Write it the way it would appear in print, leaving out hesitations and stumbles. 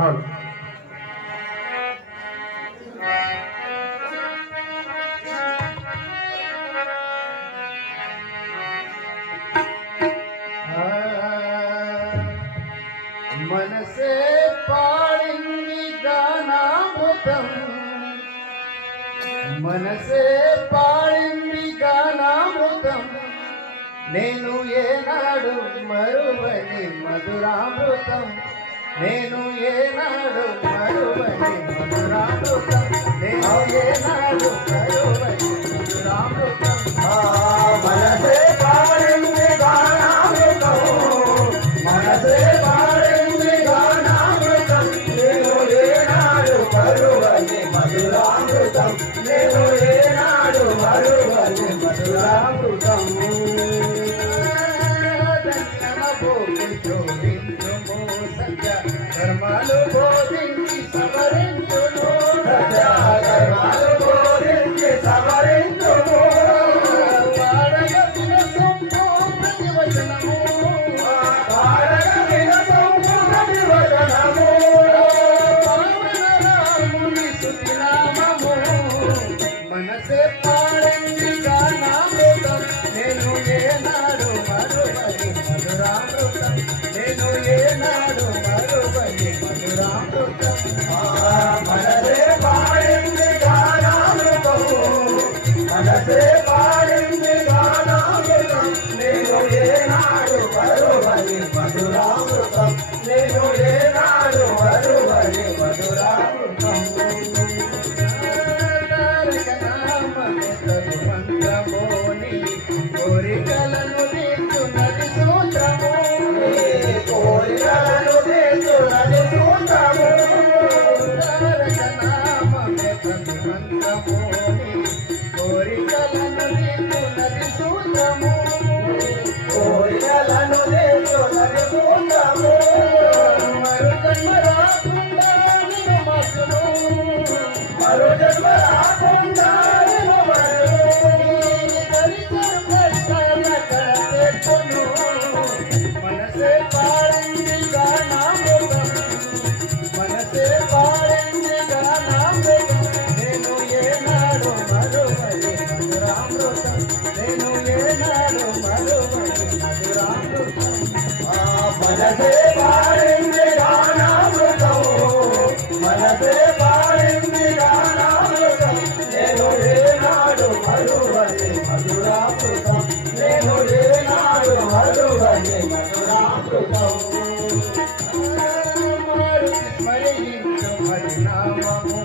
అవును. మనసే పాడింది గానామృతం, మనసే పాడింది గానామృతం, నేను ఏనాడు మరువని మధురామృతం, నేను ఏనాడు మరువని మధురామృతం, నేను ఏనాడు మరువని మధురామృతం. మనసే పాడింది గానామృతం, మనసే పాడింది గానామృతం, నేను ఏనాడు మరువని మధురామృతం, నేను ఏనాడు మరువని మధురామృతం. ధర్మాలు బోధించి సవరించును, ధర్మాలు బోధించి సవరించును, వాడగతిన సొంపు ప్రతివచనము, వాడగతిన సొంపు ప్రతివచనము, పావనరాముని స్తుతినామము. మనసే పాడింది గానామృతం, నేను ఏనాడు మరువని మధురామృతం, నేను ఏనాడు మరువని మధురామృతం. మనసే పాడింది గానామృతం, మనసే పాడింది గానామృతం, నేను ఏనాడు మరువని మధురామృతం, నేను ఏనాడు మరువని మధురామృతం. కోరికలను తీర్చున్నది సూత్రము, కోరికలను తీర్చున్నది సూత్రము, కోరికలను తీర్చున్నది సూత్రము, కోరికలను తీర్చున్నది సూత్రము, మరు జన్మ రాకుండా నిన్ను మరుచును, మరు జన్మ రాకుండా నిన్ను మరుచును, మనసే పాడింది గానామృతం, మనసే పాడింది గానామృతం, నేను ఏనాడు మరువని మధురామృతం, నేను ఏనాడు మరువని మధురామృతం. మనసే పాడింది గానామృతం, మనసే పాడింది గానామృతం, నేను ఏనాడు మరువని మధురామృతం, నేను ఏనాడు మరువని మధురామృతం. మారుతి స్మరించు పరిణామము,